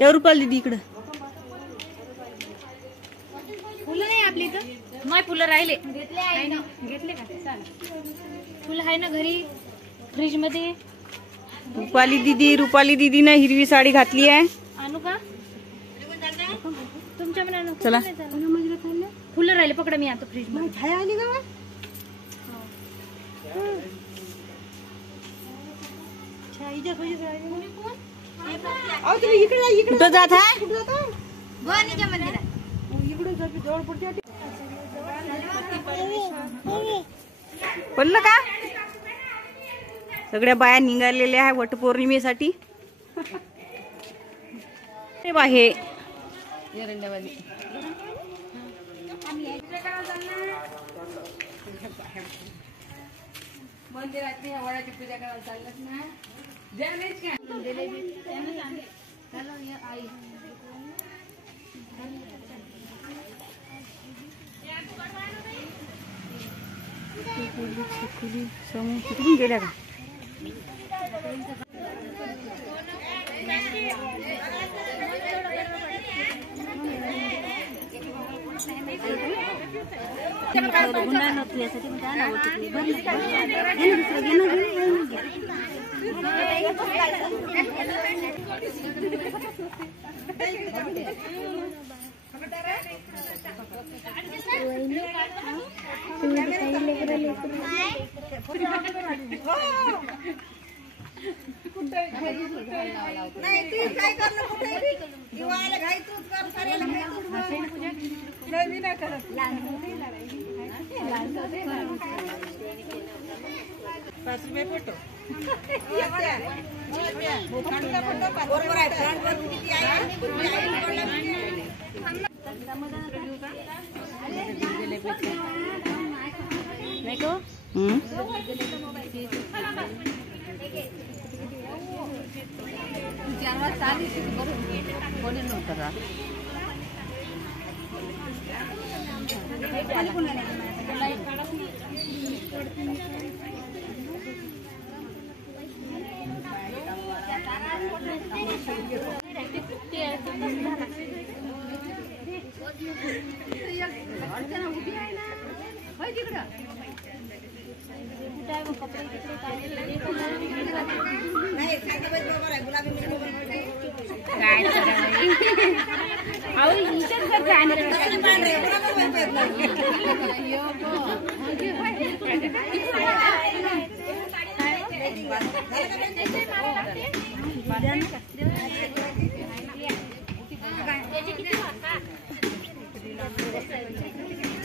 या रुपाली दीदी इकडं फुलं नाही आपली तर माय फुलं राहिले घेतले का चालेल फुलं आहे ना घरी फ्रीज मध्ये. रुपाली दीदीने हिरवी साडी घातली आहे. आणू का तुमच्या मनानं? चला फुलं राहिले पकडा मी आता फ्रीज मध्ये. छाया आली का? कुठं जात आहे? पडलं का? सगळ्या बाया निघालेल्या आहे वटपौर्णिमेसाठी. ते बाहे मंदिरात वडाची पूजा करायला चालत ना. कुठून गेल्या का?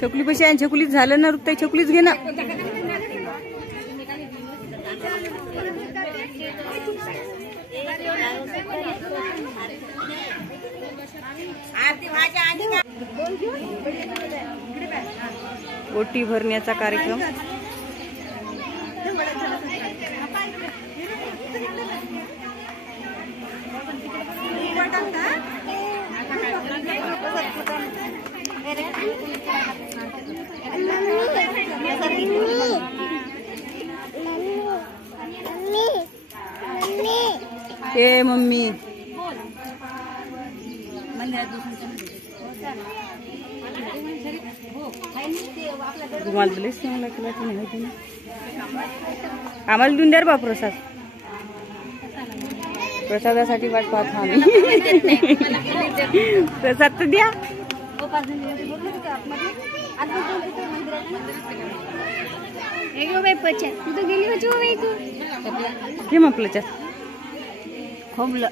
छकुली पैसे आहे. छकुलीच झालं ना रुपये. छकुलीच घे ना. ओटी भरण्याचा कार्यक्रम. ए मम्मी तुम्हाला तुलाच चांगला केला की नाही ना. आम्हाला देऊन द्या रे बा प्रसाद. प्रसादासाठी वाट पाहतो आम्ही. प्रसाद तर द्या. घे मग प्लचात. खोबलं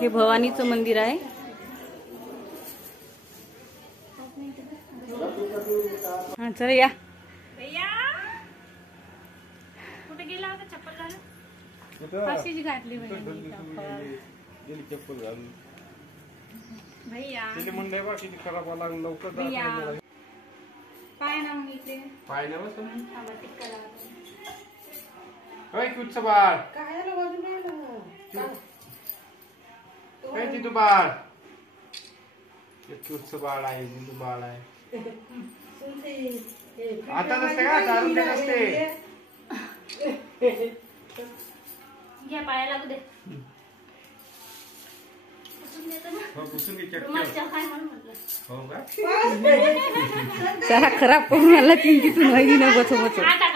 हे भवानीचं मंदिर आहे. हा चला या. कुठे गेला होता? चप्पल घालून फाशीची घातली भैया. पाय ना मग इथे पाय ना बस कुठचं बाळ काय जितू बाळ तुझं बाळ आहे जितू बाळ आहे आता नसते का दारून देत असते घ्या पाया लागू दे हो पुसून घे चटके हो का चहा खराब करून आला की तिथून माहिती ना बच आता